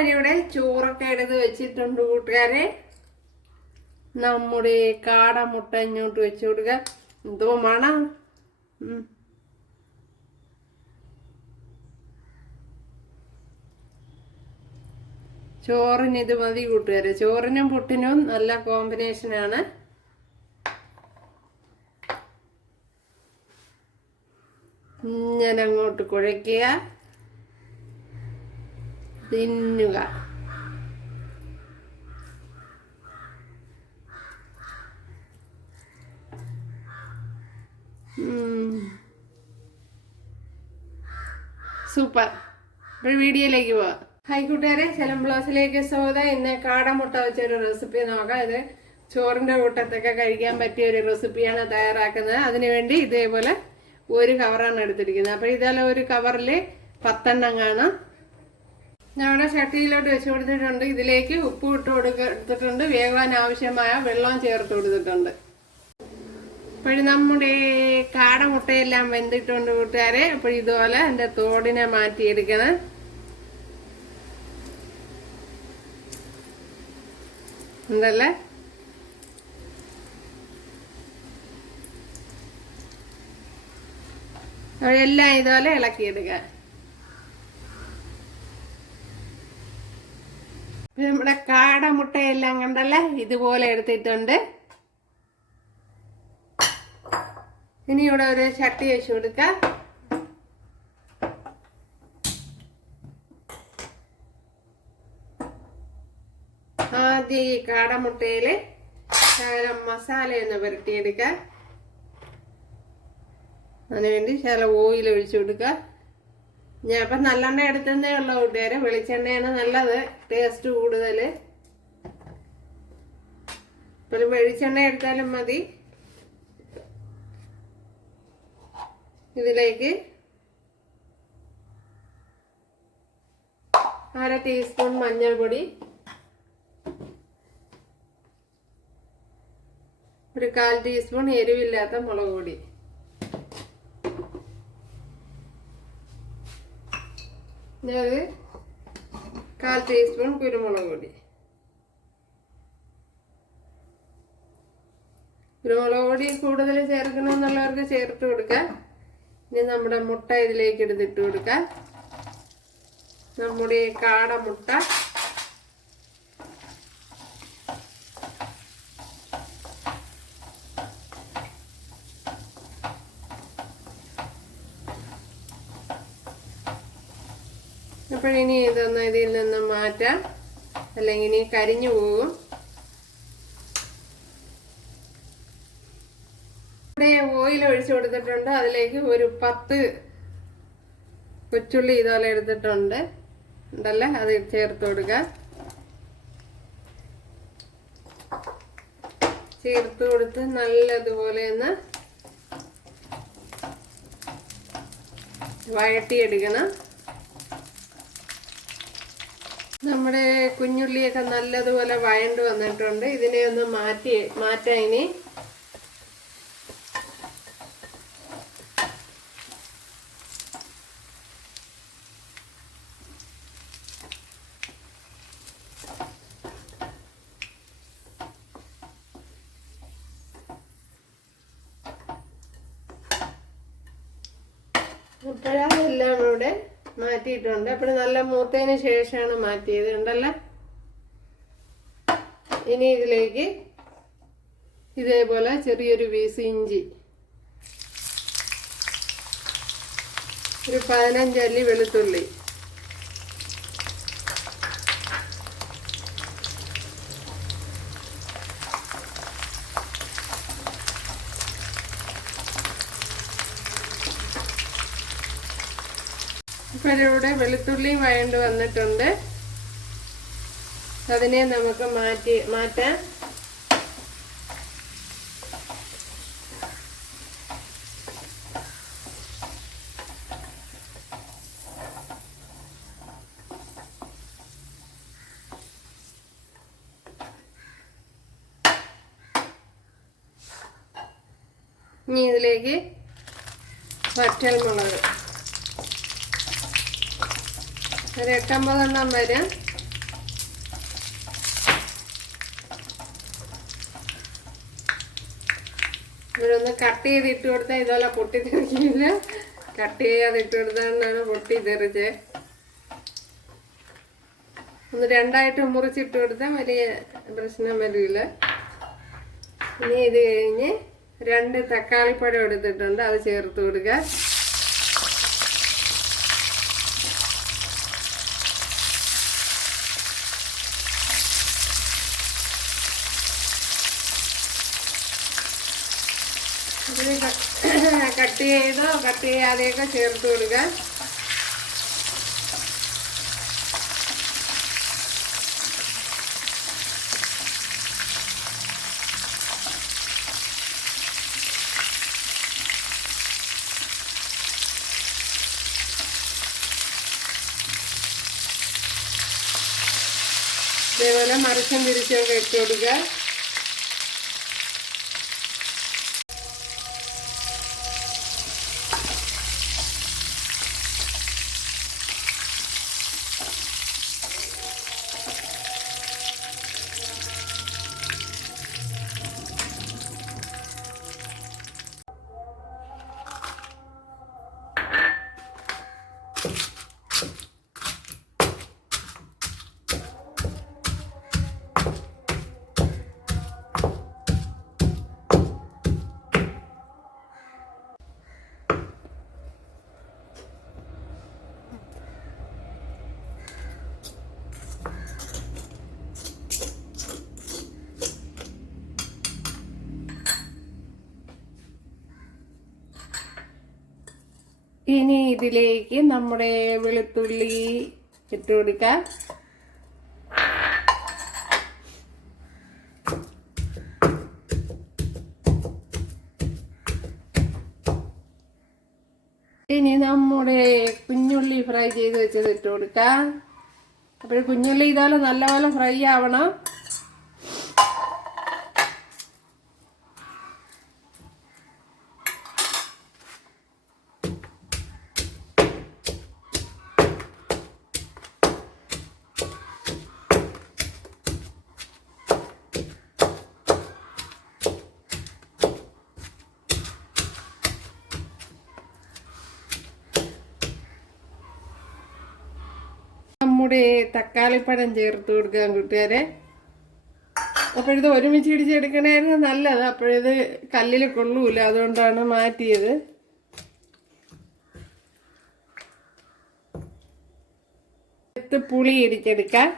ഇവിടെ ചോറൊക്കെ എടുത്ത് വെച്ചിട്ടുണ്ട് കൂട്ടുകാരെ. നമ്മുടെ കാടമുട്ട ഇങ്ങോട്ട് വെച്ചു കൊടുക്കുക. എന്തോ മണം. ചോറിന് ഇത് മതി കൂട്ടുകാരെ. ചോറിനും പുട്ടിനും നല്ല കോമ്പിനേഷനാണ്. ഇങ്ങനെ അങ്ങോട്ട് കുഴയ്ക്കുക, തിന്നുക. സൂപ്പർ. ഇപ്പോൾ വീഡിയോയിലേക്ക് പോവാം. ഹായ് കൂട്ടുകാരെ, ശലം ബ്ലോസിലേക്ക് സ്വാഗതം. ഇന്ന് കാടമുട്ട വെച്ചൊരു റെസിപ്പി നോക്കാം. ഇത് ചോറിൻ്റെ കൂട്ടത്തൊക്കെ കഴിക്കാൻ പറ്റിയ ഒരു റെസിപ്പിയാണ് തയ്യാറാക്കുന്നത്. അതിനുവേണ്ടി ഇതേപോലെ ഒരു കവറാണ് എടുത്തിരിക്കുന്നത്. അപ്പോൾ ഇതെല്ലാം ഒരു കവറിൽ 10 കാണാം. ഞങ്ങളുടെ ചട്ടിയിലോട്ട് വെച്ച് കൊടുത്തിട്ടുണ്ട്. ഇതിലേക്ക് ഉപ്പ് ഇട്ട് കൊടുത്തിട്ടുണ്ട്. വേകാൻ ആവശ്യമായ വെള്ളം ചേർത്ത് കൊടുത്തിട്ടുണ്ട്. അപ്പോൾ നമ്മുടെ കാടമുട്ടയെല്ലാം വെന്തിട്ടുണ്ട് കൂട്ടുകാരെ. അപ്പോൾ ഇതുപോലെ എൻ്റെ തോടിനെ മാറ്റിയെടുക്കണം. ഉണ്ടല്ലേ? എല്ലാം ഇതുപോലെ ഇളക്കിയെടുക്കുക. നമ്മുടെ കാടമുട്ടയെല്ലാം കണ്ടല്ലേ ഇതുപോലെ എടുത്തിട്ടുണ്ട്. ഇനി ഇവിടെ ഒരു ചട്ടി വെച്ച് കൊടുക്കുക. ആദ്യം ഈ കാടമുട്ടയിൽ ശകലം മസാലയൊന്ന് പുരട്ടിയെടുക്കുക. അതിനുവേണ്ടി ശകലം ഓയിൽ ഒഴിച്ചു കൊടുക്കുക. ഞാൻ ഇപ്പം നല്ലെണ്ണ എടുത്തതേ ഉള്ളൂ കൂട്ടുകാരെ. വെളിച്ചെണ്ണയാണ് നല്ലത്, ടേസ്റ്റ് കൂടുതൽ. ഇപ്പം വെളിച്ചെണ്ണ എടുത്താലും മതി. ഇതിലേക്ക് 1/2 ടീസ്പൂൺ മഞ്ഞൾപ്പൊടി, 1/4 ടീസ്പൂൺ എരിവില്ലാത്ത മുളക് പൊടി, ഒരു 1/4 ടീസ്പൂൺ കുരുമുളക് പൊടി. കുരുമുളക് പൊടി കൂടുതൽ ചേർക്കണമെന്നുള്ളവർക്ക് ചേർത്ത് കൊടുക്കാം. ഇനി നമ്മുടെ മുട്ട ഇതിലേക്ക് എടുത്തിട്ട് കൊടുക്കാം. നമ്മുടെ കാടമുട്ട അപ്പോഴിനി ഇതൊന്ന് ഇതിൽ നിന്ന് മാറ്റാം, അല്ലെങ്കിൽ ഇനി കരിഞ്ഞു പോകും. ഇവിടെ ഓയിൽ ഒഴിച്ചു കൊടുത്തിട്ടുണ്ട്. അതിലേക്ക് ഒരു 10 കൊച്ചുള്ളി ഇതുപോലെ എടുത്തിട്ടുണ്ട് ഉണ്ടല്ലേ, അത് ചേർത്ത് കൊടുക്കുക. ചേർത്ത് കൊടുത്ത് നല്ലതുപോലെ ഒന്ന് വഴട്ടിയെടുക്കണം. നമ്മുടെ കുഞ്ഞുള്ളിയൊക്കെ നല്ലതുപോലെ വഴണ്ട് വന്നിട്ടുണ്ട്. ഇതിനെ ഒന്ന് മാറ്റാം. ഇനി അപ്പോഴതെല്ലാം ഇവിടെ മാറ്റിയിട്ടുണ്ട്. അപ്പോൾ നല്ല മൂത്തതിന് ശേഷമാണ് മാറ്റിയത് ഉണ്ടല്ലോ. ഇനി ഇതിലേക്ക് ഇതേപോലെ ചെറിയൊരു പീസ് ഇഞ്ചി, ഒരു 15 അല്ലി വെളുത്തുള്ളി, ഇപ്പോഴിവിടെ വെളുത്തുള്ളിയും വഴണ്ട് വന്നിട്ടുണ്ട്. അതിനെ നമുക്ക് മാറ്റാം. ഇനി ഇതിലേക്ക് വറ്റൽമുളക് ഒരു 8-9 എണ്ണം വരെ ഇവരൊന്ന് കട്ട് ചെയ്ത് ഇട്ട് കൊടുത്താൽ ഇതുപോലെ പൊട്ടിത്തെറിക്കില്ല. കട്ട് ചെയ്യാതെ ഇട്ട് കൊടുത്താലാണ് പൊട്ടിത്തെറിച്ച്. ഒന്ന് രണ്ടായിട്ട് മുറിച്ചിട്ട് കൊടുത്താൽ വലിയ പ്രശ്നം വരില്ല. ഇനി ഇത് കഴിഞ്ഞ് 2 തക്കാളിപ്പഴം എടുത്തിട്ടുണ്ട്, അത് ചേർത്ത് കൊടുക്കുക. കട്ട് ചെയ്തോ കട്ട് ചെയ്യാതെയൊക്കെ ചേർത്ത് കൊടുക്കുക. ഇതേപോലെ മറിച്ചും തിരിച്ചൊക്കെ ഇട്ട് കൊടുക്കുക. ഇനി ഇതിലേക്ക് നമ്മുടെ വെളുത്തുള്ളി ഇട്ട് കൊടുക്കാം. ഇനി നമ്മുടെ കുഞ്ഞുള്ളി ഫ്രൈ ചെയ്ത് വെച്ചത് ഇട്ട് കൊടുക്കാം. അപ്പോൾ കുഞ്ഞുള്ളി ഇതുപോലെ നല്ലപോലെ ഫ്രൈ ആവണം. നമ്മുടെ തക്കാളിപ്പഴം ചേർത്ത് കൊടുക്കാം കൂട്ടുകാരെ. അപ്പോഴിത് ഒരുമിച്ച് ഇടിച്ചെടുക്കണമായിരുന്നു നല്ലത്. അപ്പോഴിത് കല്ലിൽ കൊള്ളൂല, അതുകൊണ്ടാണ് മാറ്റിയത്. പുളി ഇടിച്ചെടുക്കാം.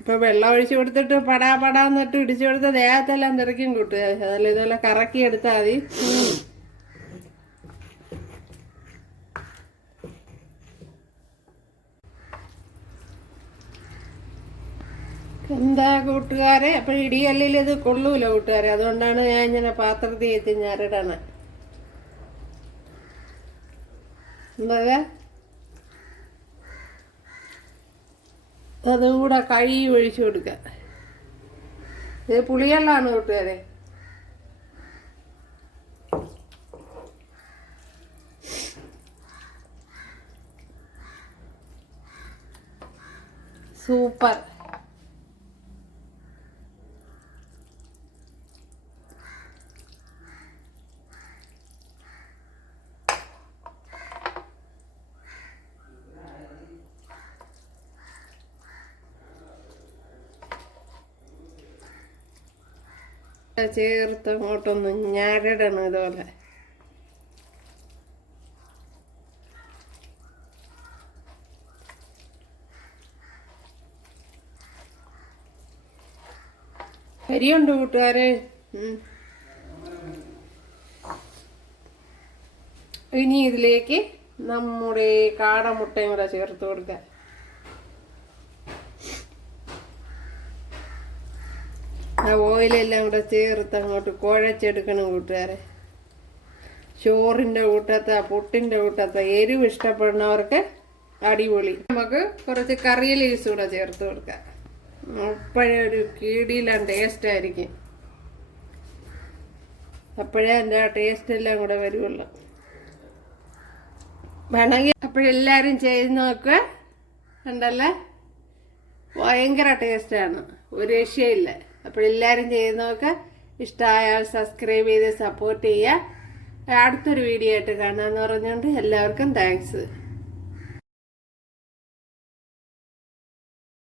ഇപ്പൊ വെള്ളം ഒഴിച്ചു കൊടുത്തിട്ട് പടാന്നിട്ട് ഇടിച്ചു കൊടുത്ത ദേഹത്തെല്ലാം തെറിക്കും കൂട്ടുകാരെ. അതല്ല ഇതുപോലെ കറക്കി എടുത്താൽ മതി. എന്താ കൂട്ടുകാരെ, അപ്പൊ ഇടികല്ലിൽ ഇത് കൊള്ളൂല കൂട്ടുകാരെ, അതുകൊണ്ടാണ് ഞാൻ ഇങ്ങനെ പാത്രത്തിൽ എത്തി ഞാറിടണ. എന്താ അതും കൂടെ കഴുകി ഒഴിച്ചു കൊടുക്ക. ഇത് പുളിവെള്ളമാണ് കൂട്ടുകാരെ. സൂപ്പർ. ചേർത്ത് അങ്ങോട്ടൊന്ന് ഞരടണം ഇതുപോലെ. കരിയുണ്ട് കൂട്ടുകാരെ. ഇനി ഇതിലേക്ക് നമ്മുടെ കാടമുട്ടയും കൂടെ ചേർത്ത് കൊടുക്കാം. ആ ഓയിലെല്ലാം കൂടെ ചേർത്ത് അങ്ങോട്ട് കുഴച്ചെടുക്കണം കൂട്ടുകാരെ. ചോറിൻ്റെ കൂട്ടത്തെ പുട്ടിൻ്റെ കൂട്ടത്തെ എരിവ് ഇഷ്ടപ്പെടുന്നവർക്ക് അടിപൊളി. നമുക്ക് കുറച്ച് കറി ലീവ്സ് കൂടെ ചേർത്ത് കൊടുക്കാം. അപ്പോഴേ ഒരു കീടിയിലാണ് ടേസ്റ്റ് ആയിരിക്കും. അപ്പോഴേ എൻ്റെ ആ ടേസ്റ്റ് എല്ലാം കൂടെ വരുള്ളൂ. വേണമെങ്കിൽ അപ്പോഴെല്ലാവരും ചെയ്ത് നോക്കുക. കണ്ടല്ലേ, ഭയങ്കര ടേസ്റ്റാണ്, ഒരു രക്ഷയില്ല. അപ്പോൾ എല്ലാവരും ചെയ്യുന്നതൊക്കെ ഇഷ്ടമായാൽ സബ്സ്ക്രൈബ് ചെയ്ത് സപ്പോർട്ട് ചെയ്യുക. അടുത്തൊരു വീഡിയോ ആയിട്ട് കാണാമെന്ന് പറഞ്ഞുകൊണ്ട് എല്ലാവർക്കും താങ്ക്സ്.